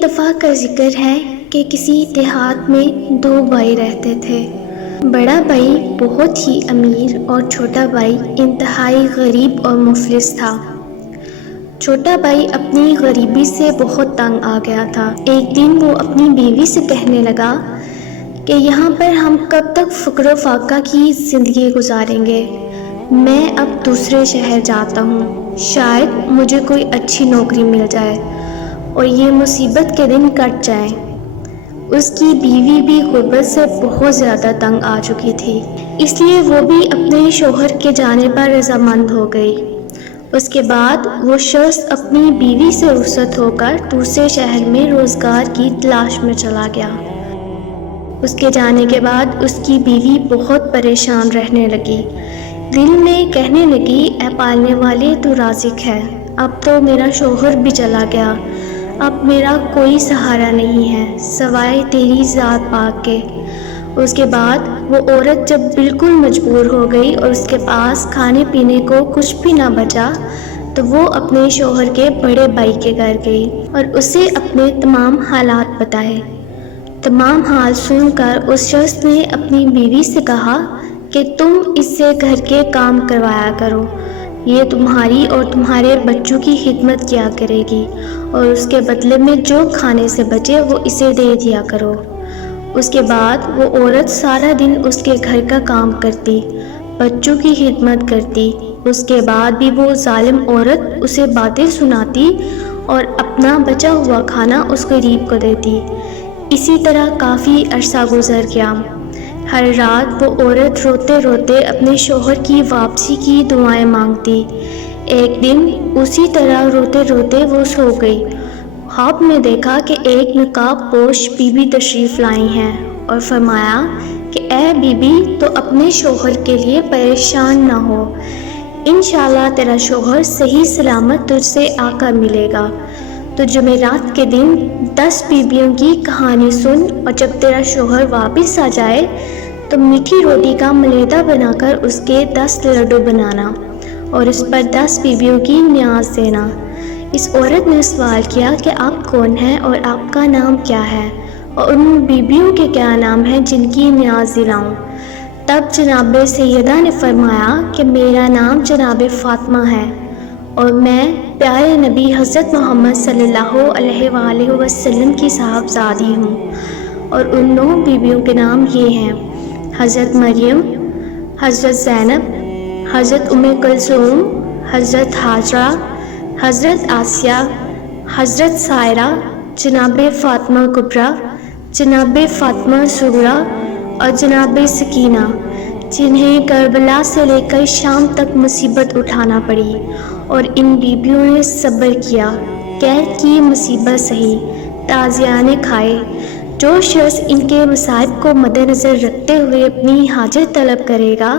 اتفاق کا ذکر ہے کہ کسی دیہات میں دو بھائی رہتے تھے۔ بڑا بھائی بہت ہی امیر اور چھوٹا بھائی انتہائی غریب اور مفلس تھا۔ چھوٹا بھائی اپنی غریبی سے بہت تنگ آ گیا تھا۔ ایک دن وہ اپنی بیوی سے کہنے لگا کہ یہاں پر ہم کب تک فقر و فاقہ کی زندگی گزاریں گے؟ میں اب دوسرے شہر جاتا ہوں، شاید مجھے کوئی اچھی نوکری مل جائے اور یہ مصیبت کے دن کٹ جائیں۔ اس کی بیوی بھی غربت سے بہت زیادہ تنگ آ چکی تھی، اس لیے وہ بھی اپنے شوہر کے جانے پر رضامند ہو گئی۔ اس کے بعد وہ شخص اپنی بیوی سے رخصت ہو کر دوسرے شہر میں روزگار کی تلاش میں چلا گیا۔ اس کے جانے کے بعد اس کی بیوی بہت پریشان رہنے لگی، دل میں کہنے لگی اے پالنے والے تو رازق ہے، اب تو میرا شوہر بھی چلا گیا، اب میرا کوئی سہارا نہیں ہے سوائے تیری ذات پاک کے۔ اس کے بعد وہ عورت جب بالکل مجبور ہو گئی اور اس کے پاس کھانے پینے کو کچھ بھی نہ بچا تو وہ اپنے شوہر کے بڑے بھائی کے گھر گئی اور اسے اپنے تمام حالات بتائے۔ تمام حال سن کر اس شخص نے اپنی بیوی سے کہا کہ تم اس سے گھر کے کام کروایا کرو، یہ تمہاری اور تمہارے بچوں کی خدمت کیا کرے گی اور اس کے بدلے میں جو کھانے سے بچے وہ اسے دے دیا کرو۔ اس کے بعد وہ عورت سارا دن اس کے گھر کا کام کرتی، بچوں کی خدمت کرتی، اس کے بعد بھی وہ ظالم عورت اسے باتیں سناتی اور اپنا بچا ہوا کھانا اس غریب کو دیتی۔ اسی طرح کافی عرصہ گزر گیا۔ ہر رات وہ عورت روتے روتے اپنے شوہر کی واپسی کی دعائیں مانگتی۔ ایک دن اسی طرح روتے روتے وہ سو گئی۔ خواب میں دیکھا کہ ایک نقاب پوش بی بی تشریف لائی ہیں اور فرمایا کہ اے بی بی تو اپنے شوہر کے لیے پریشان نہ ہو، انشاءاللہ تیرا شوہر صحیح سلامت تجھ سے آ کر ملے گا۔ تو جمعرات کے دن 10 بیویوں کی کہانی سن اور جب تیرا شوہر واپس آ جائے تو میٹھی روٹی کا ملیدہ بنا کر اس کے 10 لڈو بنانا اور اس پر 10 بیویوں کی نیاز دینا۔ اس عورت نے سوال کیا کہ آپ کون ہیں اور آپ کا نام کیا ہے اور ان بیویوں کے کیا نام ہیں جن کی نیاز دلاؤں؟ تب جناب سیدہ نے فرمایا کہ میرا نام جناب فاطمہ ہے اور میں پیارے نبی حضرت محمد صلی اللہ علیہ وآلہ وسلم کی صاحبزادی ہوں، اور ان 9 بیویوں کے نام یہ ہیں: حضرت مریم، حضرت زینب، حضرت ام کلثوم، حضرت ہاجرہ، حضرت آسیہ، حضرت سائرہ، جناب فاطمہ کبریٰ، جناب فاطمہ صغریٰ اور جناب سکینہ، جنہیں کربلا سے لے کر شام تک مصیبت اٹھانا پڑی اور ان بیبیوں نے صبر کیا، قید کی مصیبت سہی، تازیانے کھائے۔ جو شخص ان کے مصائب کو مد نظر رکھتے ہوئے اپنی حاجت طلب کرے گا،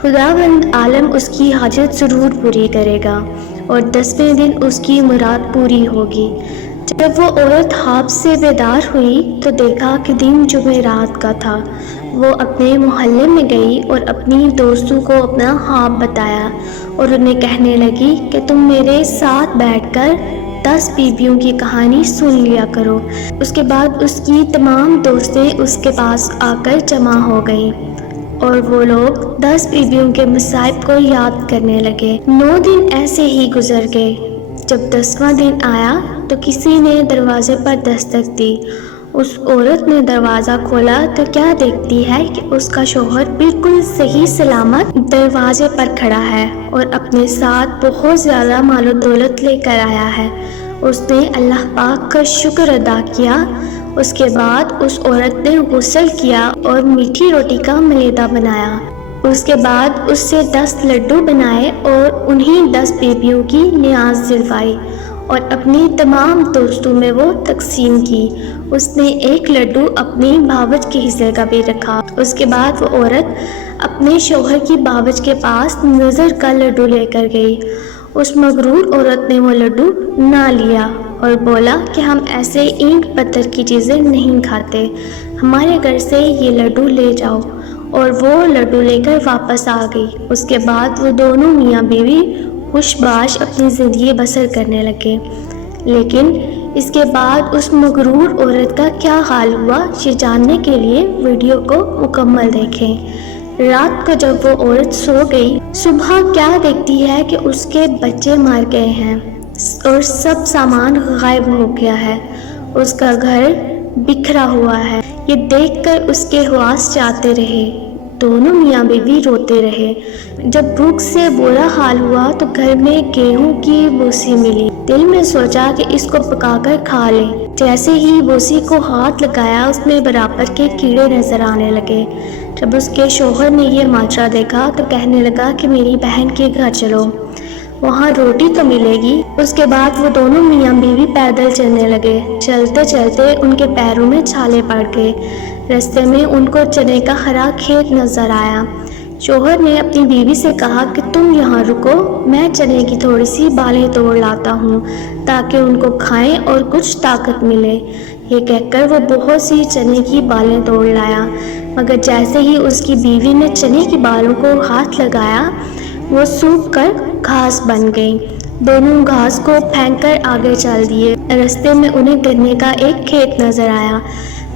خداوند عالم اس کی حاجت ضرور پوری کرے گا اور 10ویں دن اس کی مراد پوری ہوگی۔ جب وہ عورت خواب سے بیدار ہوئی تو دیکھا کہ دن جمعرات کا تھا۔ وہ اپنے محلے میں گئی اور اپنی دوستوں کو اپنا خواب بتایا اور انہیں کہنے لگی کہ تم میرے ساتھ بیٹھ کر 10 بیویوں کی کہانی سن لیا کرو۔ اس کے بعد اس کی تمام دوستیں اس کے پاس آ کر جمع ہو گئیں اور وہ لوگ 10 بیویوں کے مصائب کو یاد کرنے لگے۔ 9 دن ایسے ہی گزر گئے۔ جب 10واں دن آیا تو کسی نے دروازے پر دستک دی۔ اس عورت نے دروازہ کھولا تو کیا دیکھتی ہے کہ اس کا شوہر بالکل صحیح سلامت دروازے پر کھڑا ہے اور اپنے ساتھ بہت زیادہ مال و دولت لے کر آیا ہے۔ اس نے اللہ پاک کا شکر ادا کیا۔ اس کے بعد اس عورت نے غسل کیا اور میٹھی روٹی کا ملیدہ بنایا۔ اس کے بعد اس سے 10 لڈو بنائے اور انہیں 10 بیویوں کی نیاز دلوائی اور اپنی تمام دوستوں میں وہ تقسیم کی۔ اس نے 1 لڈو اپنی بھاوج کے حصے کا بھی رکھا۔ اس کے بعد وہ عورت اپنے شوہر کی بھاوج کے پاس نظر کا لڈو لے کر گئی۔ اس مغرور عورت نے وہ لڈو نہ لیا اور بولا کہ ہم ایسے اینٹ پتھر کی چیزیں نہیں کھاتے، ہمارے گھر سے یہ لڈو لے جاؤ، اور وہ لڈو لے کر واپس آ گئی۔ اس کے بعد وہ دونوں میاں بیوی خوش باش اپنی زندگی بسر کرنے لگے۔ لیکن اس کے بعد اس مغرور عورت کا کیا حال ہوا یہ جاننے کے لیے ویڈیو کو مکمل دیکھیں۔ رات کو جب وہ عورت سو گئی، صبح کیا دیکھتی ہے کہ اس کے بچے مر گئے ہیں اور سب سامان غائب ہو گیا ہے، اس کا گھر بکھرا ہوا ہے۔ یہ دیکھ کر اس کے حواس جاتے رہے، دونوں میاں بیوی روتے رہے۔ جب بھوک سے برا حال ہوا تو گھر میں گیہوں کی بوسی ملی، دل میں سوچا کہ اس کو پکا کر کھا لیں۔ جیسے ہی بوسی کو ہاتھ لگایا اس میں برابر کے کیڑے نظر آنے لگے۔ جب اس کے شوہر نے یہ ماجرا دیکھا تو کہنے لگا کہ میری بہن کے گھر چلو، وہاں روٹی تو ملے گی۔ اس کے بعد وہ دونوں میاں بیوی پیدل چلنے لگے۔ چلتے چلتے ان کے پیروں میں چھالے پڑ گئے۔ رستے میں ان کو چنے کا ہرا کھیت نظر آیا۔ شوہر نے اپنی بیوی سے کہا کہ تم یہاں رکو، میں چنے کی تھوڑی سی بالیں توڑ لاتا ہوں تاکہ ان کو کھائیں اور کچھ طاقت ملے۔ یہ کہہ کر وہ بہت سی چنے کی بالیں توڑ لایا، مگر جیسے ہی اس کی بیوی نے چنے کی بالوں کو ہاتھ لگایا وہ سوکھ کر گھاس بن گئی۔ دونوں گھاس کو پھینک کر آگے چل دیے۔ رستے میں انہیں گنے کا ایک کھیت نظر آیا۔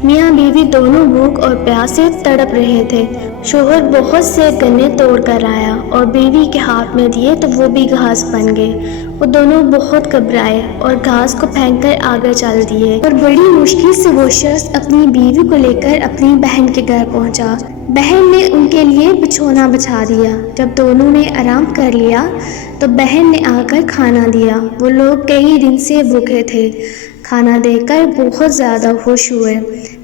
میاں بیوی دونوں بھوک اور پیاس سے تڑپ رہے تھے۔ شوہر بہت سے گنے توڑ کر آیا اور بیوی کے ہاتھ میں دیے تو وہ بھی گھاس بن گئے۔ وہ دونوں بہت گھبرائے اور گھاس کو پھینک کر آگے چل دیے اور بڑی مشکل سے وہ شخص اپنی بیوی کو لے کر اپنی بہن کے گھر پہنچا۔ بہن نے ان کے لیے بچھونا بچھا دیا۔ جب دونوں نے آرام کر لیا تو بہن نے آ کر کھانا دیا۔ وہ لوگ کئی دن سے بھوکے تھے۔ کھانا دے کر بہت زیادہ خوش ہوئے۔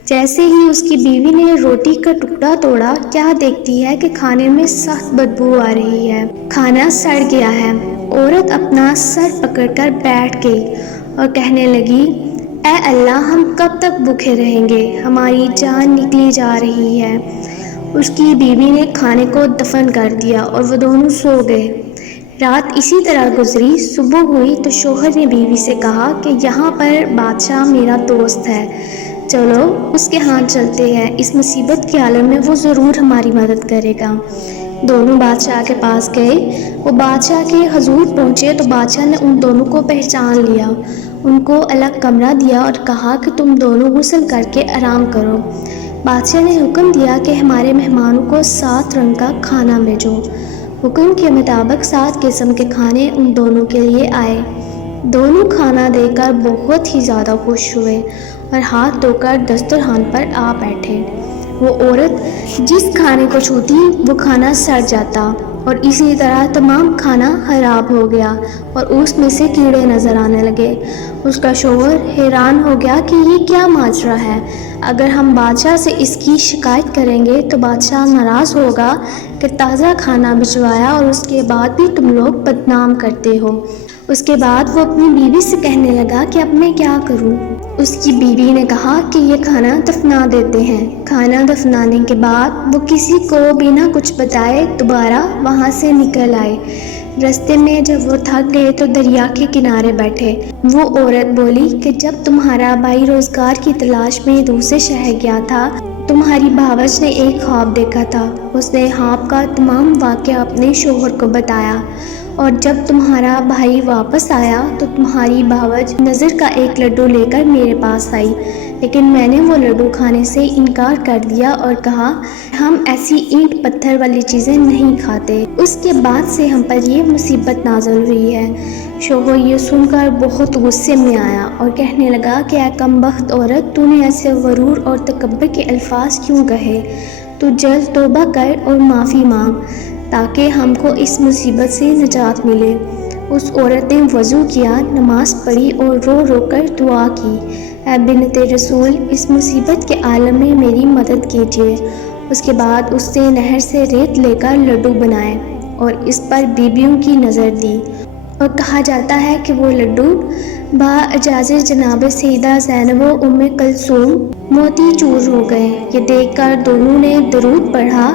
جیسے ہی اس کی بیوی نے روٹی کا ٹکڑا توڑا، کیا دیکھتی ہے کہ کھانے میں سخت بدبو آ رہی ہے، کھانا سڑ گیا ہے۔ عورت اپنا سر پکڑ کر بیٹھ گئی اور کہنے لگی، اے اللہ، ہم کب تک بھوکے رہیں گے، ہماری جان نکلی جا رہی ہے۔ اس کی بیوی نے کھانے کو دفن کر دیا اور وہ دونوں سو گئے۔ رات اسی طرح گزری۔ صبح ہوئی تو شوہر نے بیوی سے کہا کہ یہاں پر بادشاہ میرا دوست ہے، چلو اس کے ہاں چلتے ہیں، اس مصیبت کے عالم میں وہ ضرور ہماری مدد کرے گا۔ دونوں بادشاہ کے پاس گئے۔ وہ بادشاہ کے حضور پہنچے تو بادشاہ نے ان دونوں کو پہچان لیا، ان کو الگ کمرہ دیا اور کہا کہ تم دونوں غسل کر کے آرام کرو۔ بادشاہ نے حکم دیا کہ ہمارے مہمانوں کو 7 رنگ کا کھانا بھیجو۔ حکم کے مطابق 7 قسم کے کھانے ان دونوں کے لیے آئے۔ دونوں کھانا دے کر بہت ہی زیادہ خوش ہوئے اور ہاتھ دھو کر دسترخوان پر آ بیٹھے۔ وہ عورت جس کھانے کو چھوتی وہ کھانا سڑ جاتا اور اسی طرح تمام کھانا خراب ہو گیا اور اس میں سے کیڑے نظر آنے لگے۔ اس کا شوہر حیران ہو گیا کہ یہ کیا ماجرا ہے، اگر ہم بادشاہ سے اس کی شکایت کریں گے تو بادشاہ ناراض ہوگا کہ تازہ کھانا بھجوایا اور اس کے بعد بھی تم لوگ بدنام کرتے ہو۔ اس کے بعد وہ اپنی بیوی سے کہنے لگا کہ اب میں کیا کروں۔ اس کی بیوی نے کہا کہ یہ کھانا دفنا دیتے ہیں۔ کھانا دفنانے کے بعد وہ کسی کو بنا کچھ بتائے دوبارہ وہاں سے نکل آئے۔ رستے میں جب وہ تھک گئے تو دریا کے کنارے بیٹھے۔ وہ عورت بولی کہ جب تمہارا بھائی روزگار کی تلاش میں دوسرے شہر گیا تھا، تمہاری بھاوج نے ایک خواب دیکھا تھا۔ اس نے خواب کا تمام واقعہ اپنے شوہر کو بتایا اور جب تمہارا بھائی واپس آیا تو تمہاری بھاوج نظر کا ایک لڈو لے کر میرے پاس آئی، لیکن میں نے وہ لڈو کھانے سے انکار کر دیا اور کہا ہم ایسی اینٹ پتھر والی چیزیں نہیں کھاتے۔ اس کے بعد سے ہم پر یہ مصیبت نازل ہوئی ہے۔ شوہر یہ سن کر بہت غصے میں آیا اور کہنے لگا کہ اے کم بخت عورت، تو نے ایسے غرور اور تکبر کے الفاظ کیوں کہے؟ تو جلد توبہ کر اور معافی مانگ تاکہ ہم کو اس مصیبت سے نجات ملے۔ اس عورت نے وضو کیا، نماز پڑھی اور رو رو کر دعا کی، اے بنت رسول، اس مصیبت کے عالم میں میری مدد کیجیے۔ اس کے بعد اس نے نہر سے ریت لے کر لڈو بنائے اور اس پر بیویوں کی نظر دی اور کہا جاتا ہے کہ وہ لڈو باجازت جناب سیدہ زینب و ام کلثوم موتی چور ہو گئے۔ یہ دیکھ کر دونوں نے درود پڑھا۔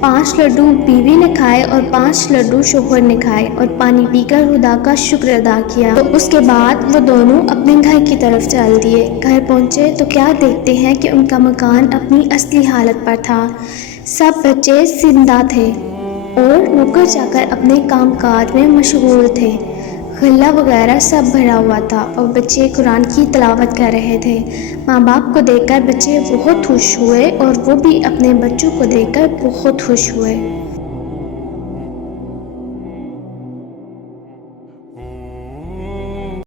5 لڈو بیوی نے کھائے اور 5 لڈو شوہر نے کھائے اور پانی پی کر خدا کا شکر ادا کیا۔ تو اس کے بعد وہ دونوں اپنے گھر کی طرف چل دیے۔ گھر پہنچے تو کیا دیکھتے ہیں کہ ان کا مکان اپنی اصلی حالت پر تھا۔ سب بچے زندہ تھے اور نوکر چاکر اپنے کام کاج میں مشغول تھے۔ غلہ وغیرہ سب بھرا ہوا تھا اور بچے قرآن کی تلاوت کر رہے تھے۔ ماں باپ کو دیکھ کر بچے بہت خوش ہوئے اور وہ بھی اپنے بچوں کو دیکھ کر بہت خوش ہوئے۔